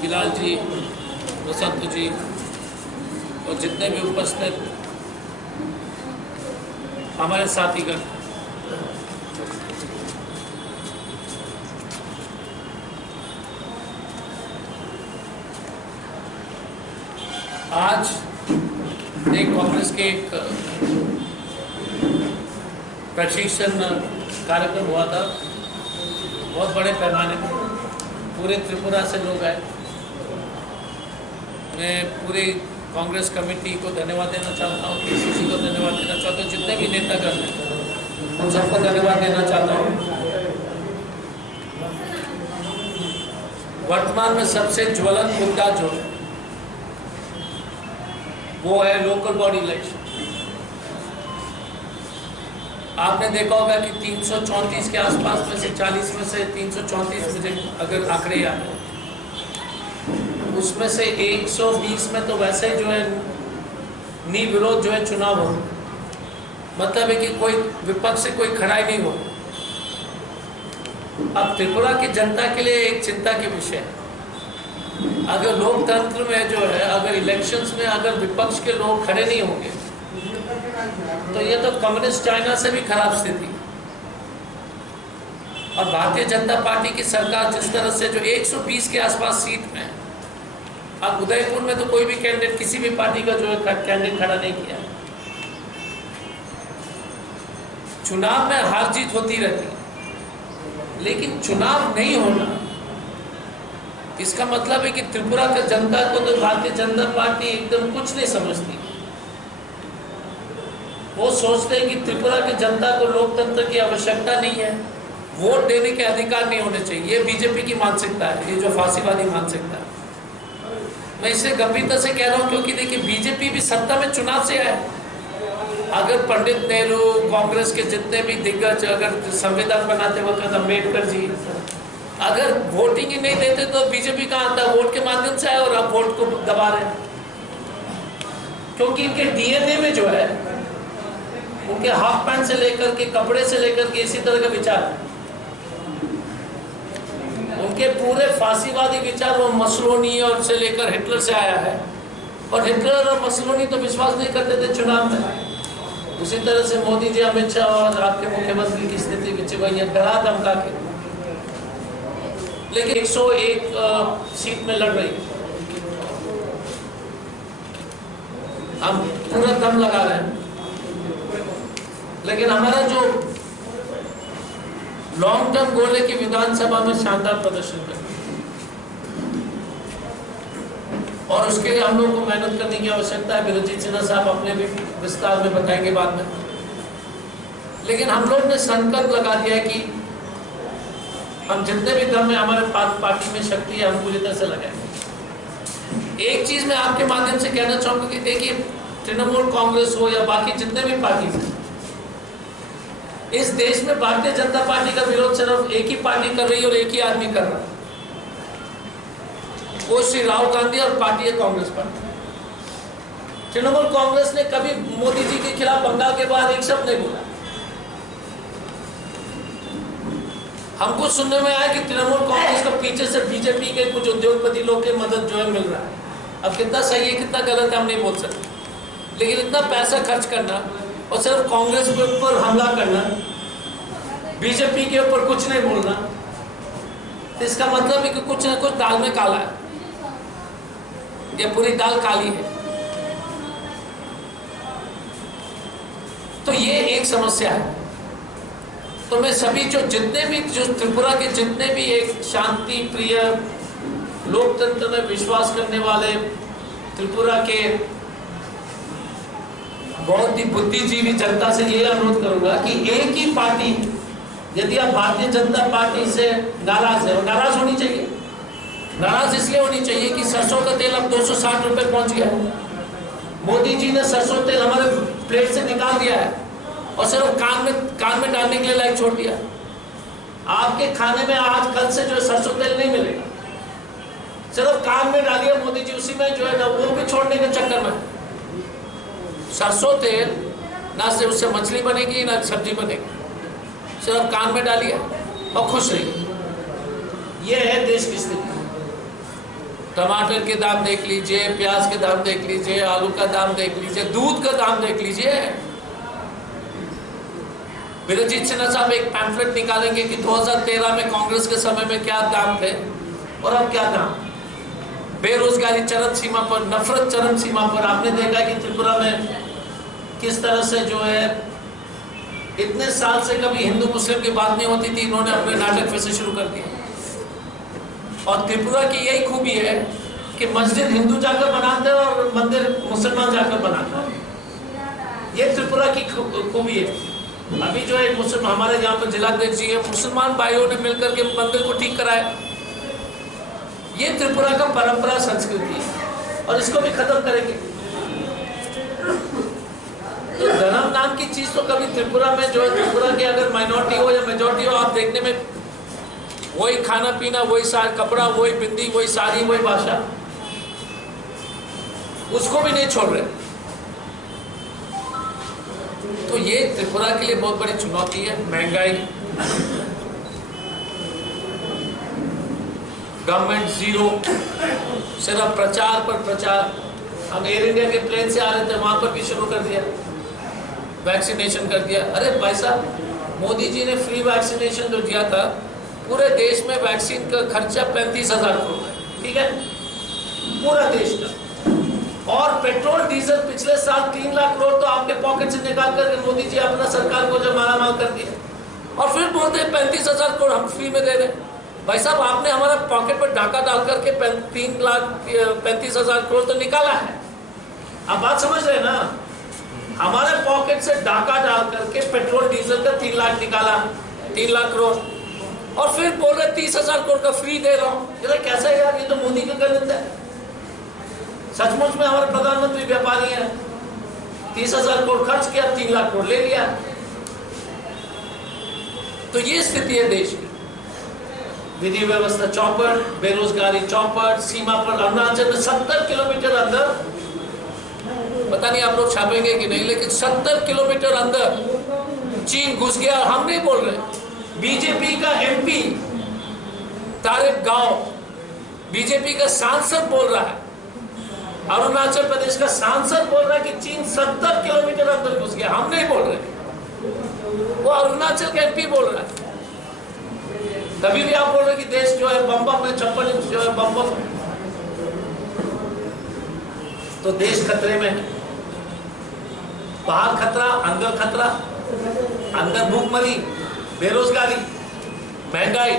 बिलाल जी, वसंत जी और जितने भी उपस्थित हमारे साथीगण, आज एक कांग्रेस के एक प्रशिक्षण कार्यक्रम हुआ था। बहुत बड़े पैमाने पर पूरे त्रिपुरा से लोग आए। मैं पूरी कांग्रेस कमेटी को धन्यवाद देना चाहता हूँ, पीसीसी को धन्यवाद देना चाहता हूँ, जितने भी नेतागण हैं उन सबको धन्यवाद देना चाहता हूँ। वर्तमान में सबसे ज्वलंत मुद्दा जो है वो है लोकल बॉडी इलेक्शन। आपने देखा होगा कि 334 के आसपास में से 40 में से 334 मुझे अगर आंकड़े याद है, उसमें से 120 में तो वैसे ही जो है निर्विरोध जो है चुनाव हो, मतलब है कि कोई विपक्ष से कोई खड़ा ही नहीं हो। अब त्रिपुरा की जनता के लिए एक चिंता के विषय है, अगर लोकतंत्र में जो है अगर इलेक्शंस में अगर विपक्ष के लोग खड़े नहीं होंगे तो ये तो कम्युनिस्ट चाइना से भी खराब स्थिति। और भारतीय जनता पार्टी की सरकार जिस तरह से जो 120 के आसपास सीट में, अब उदयपुर में तो कोई भी कैंडिडेट किसी भी पार्टी का जो है कैंडिडेट खड़ा नहीं किया। चुनाव में हार जीत होती रहती, लेकिन चुनाव नहीं होना इसका मतलब है कि त्रिपुरा की जनता को तो भारतीय जनता पार्टी एकदम कुछ नहीं समझती। वो सोचते हैं कि त्रिपुरा की जनता को लोकतंत्र की आवश्यकता नहीं है, वोट देने के अधिकार नहीं होने चाहिए। ये बीजेपी की मानसिकता है, ये जो फांसीवादी मानसिकता है। मैं इसे गंभीरता से कह रहा हूँ क्योंकि देखिए बीजेपी भी सत्ता में चुनाव से आए। अगर पंडित नेहरू, कांग्रेस के जितने भी दिग्गज, अगर संविधान बनाते वक्त अम्बेडकर जी अगर वोटिंग ही नहीं देते तो बीजेपी कहाँ आता? वोट के माध्यम से आए और अब वोट को दबा रहे हैं, क्योंकि इनके डीएनए में जो है उनके हाफ पैंट से लेकर के कपड़े से लेकर के इसी तरह का विचार, उनके पूरे फांसीवादी विचार वो मसलोनी और से लेकर हिटलर से आया है। और हिटलर और मसलोनी तो विश्वास नहीं करते थे चुनाव में। उसी तरह से मोदी जी, अमित शाह और आपके मुख्यमंत्री की स्थिति डरा धमका के, लेकिन 101 सीट में लड़ रही, हम पूरा दम लगा रहे हैं। लेकिन हमारा जो लॉन्ग टर्म गोल है कि विधानसभा में शानदार प्रदर्शन करें, और उसके लिए हम लोग को मेहनत करने की आवश्यकता है। विरोधी सिन्हा साहब अपने भी विस्तार में बताएंगे बाद में। लेकिन हम लोग ने संकल्प लगा दिया है कि हम जितने भी दम में हमारे पार्टी में शक्ति है हम पूरी तरह से लगाएंगे। एक चीज मैं आपके माध्यम से कहना चाहूंगा कि देखिए तृणमूल कांग्रेस हो या बाकी जितने भी पार्टी हैं, इस देश में भारतीय जनता पार्टी का विरोध सिर्फ एक ही पार्टी कर रही है और एक ही आदमी कर रहा है, वो श्री राहुल गांधी और पार्टी है कांग्रेस पार्टी। तृणमूल कांग्रेस ने कभी मोदी जी के खिलाफ बंगाल के बाहर एक शब्द नहीं बोला। हमको सुनने में आया कि तृणमूल कांग्रेस को पीछे से बीजेपी के कुछ उद्योगपति लोग के मदद जो है मिल रहा है। अब कितना सही है कितना गलत है हम नहीं बोल सकते, लेकिन इतना पैसा खर्च करना और सिर्फ कांग्रेस के ऊपर हमला करना, बीजेपी के ऊपर कुछ नहीं बोलना, तो इसका मतलब है कि कुछ ना कुछ दाल में काला है, ये पूरी दाल काली है। तो ये एक समस्या है। तो मैं सभी जो जितने भी जो त्रिपुरा के जितने भी एक शांति प्रिय लोकतंत्र में विश्वास करने वाले त्रिपुरा के बहुत ही बुद्धिजीवी जनता से ये अनुरोध करूंगा कि एक ही पार्टी, यदि आप भारतीय जनता पार्टी से नाराज है, और नाराज होनी चाहिए, नाराज इसलिए होनी चाहिए कि सरसों का तेल अब 260 रुपए पहुंच गया। मोदी जी ने सरसों तेल हमारे प्लेट से निकाल दिया है और सिर्फ कान में डालने के लिए लायक छोड़ दिया। आपके खाने में आज कल से जो है सरसों तेल नहीं मिलेगा, सिर्फ कान में डालिए मोदी जी, उसी में जो है ना वो भी छोड़ने के चक्कर में। सरसों तेल ना से उससे मछली बनेगी ना सब्जी बनेगी, सिर्फ कान में डालिए और खुश रहिए। ये है देश की स्थिति। टमाटर के दाम देख लीजिए, प्याज के दाम देख लीजिए, आलू का दाम देख लीजिए, दूध का दाम देख लीजिए। वीरजीत सिन्हा साहब एक पैम्फलेट निकालेंगे कि 2013 में कांग्रेस के समय में क्या दाम थे और अब क्या दाम। बेरोजगारी चरम सीमा पर, नफरत चरम सीमा पर। आपने देखा कि त्रिपुरा में किस तरह से जो है, इतने साल से कभी हिंदू मुस्लिम की बात नहीं होती थी, इन्होंने अपने नाटक फिर से शुरू कर दिए। और त्रिपुरा की यही खूबी है कि मस्जिद हिंदू जाकर बनाते हैं और मंदिर मुसलमान जाकर बनाते हैं। ये त्रिपुरा की खूबी है। अभी जो है मुसलमान हमारे यहाँ पर जिलाध्यक्ष जी है, मुसलमान भाइयों ने मिलकर के मंदिर को ठीक कराया। ये त्रिपुरा का परंपरा संस्कृति है और इसको भी खत्म करेंगे। तो धर्म नाम की चीज तो कभी त्रिपुरा में जो है, त्रिपुरा की अगर माइनॉरिटी हो या मेजॉरिटी हो, आप देखने में वही खाना पीना, वही सार कपड़ा, वही बिंदी, वही साड़ी, वही भाषा, उसको भी नहीं छोड़ रहे। तो ये त्रिपुरा के लिए बहुत बड़ी चुनौती है। महंगाई, गवर्नमेंट जीरो, सिर्फ प्रचार पर प्रचार। हम एयर इंडिया के प्लेन से आ रहे थे, वहां पर भी शुरू कर दिया, वैक्सीनेशन कर दिया। अरे भाई साहब, मोदी जी ने फ्री वैक्सीनेशन जो दिया था, पूरे देश में वैक्सीन का खर्चा 35,000 करोड़ है, ठीक है, पूरा देश का। और पेट्रोल डीजल पिछले साल 3 लाख करोड़ तो आपके पॉकेट से निकाल करके मोदी जी अपना सरकार को जब मालामाल कर दिया। और फिर बोलते हैं 35,000 करोड़ हम फ्री में दे रहे हैं। भाई साहब, आपने हमारा पॉकेट पर डाका डाल करके 35,000 करोड़ तो निकाला है। आप बात समझ रहे हैं ना? हमारे पॉकेट से डाका डाल करके पेट्रोल डीजल का 3 लाख निकाला, 3 लाख करोड़, और फिर बोल रहे 30,000 करोड़ का फ्री दे रहा हूं। ये कैसा है यार? ये तो मोदी का गलत है। सचमुच में हमारे प्रधानमंत्री व्यापारी हैं, 30,000 करोड़ खर्च किया, 3 लाख करोड़ ले लिया। तो ये स्थिति है देश की। विधि व्यवस्था चौपट, बेरोजगारी चौपट, सीमा पर अरुणाचल में 70 किलोमीटर अंदर, पता नहीं आप लोग छापेंगे कि नहीं, लेकिन 70 किलोमीटर अंदर चीन घुस गया। हम नहीं बोल रहे, बीजेपी का एमपी तारिक गांव, बीजेपी का सांसद बोल रहा है, अरुणाचल प्रदेश का सांसद बोल रहा है कि चीन 70 किलोमीटर अंदर घुस गया। हम नहीं बोल रहे, वो अरुणाचल का एमपी बोल रहा है। तभी भी आप बोल रहे कि देश जो है बम में 56 इंच जो है बम, तो देश खतरे में है। बाहर खतरा, अंदर खतरा, अंदर भूखमरी, बेरोजगारी, महंगाई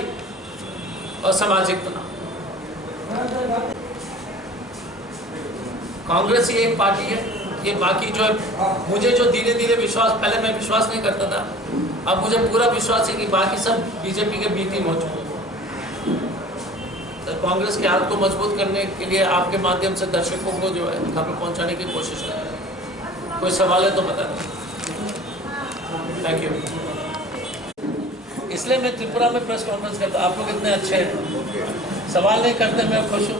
और सामाजिक तनाव। कांग्रेस ही एक पार्टी है, ये बाकी जो है, मुझे जो धीरे धीरे विश्वास, पहले मैं विश्वास नहीं करता था, अब मुझे पूरा विश्वास है कि बाकी सब बीजेपी के बीती हो चुके हैं। तो कांग्रेस के हाथ को मजबूत करने के लिए आपके माध्यम से दर्शकों को जो है खबर पहुंचाने की कोशिश करें। कोई सवाल है तो बता दें। Thank you. इसलिए मैं त्रिपुरा में प्रेस कॉन्फ्रेंस करता। आप लोग इतने अच्छे हैं, सवाल नहीं करते, मैं खुश हूँ।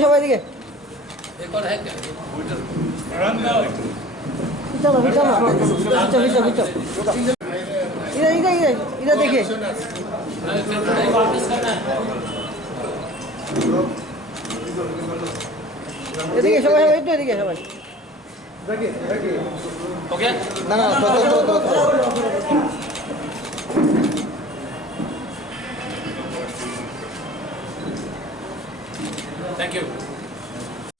সবাই দিকে एक और है क्या? इधर देखिए वापस करना है। এদিকে সবাই একটু এদিকে সবাই ओके, না না thank you.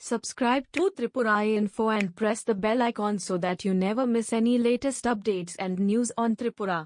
Subscribe to Tripura Info and press the bell icon so that you never miss any latest updates and news on Tripura.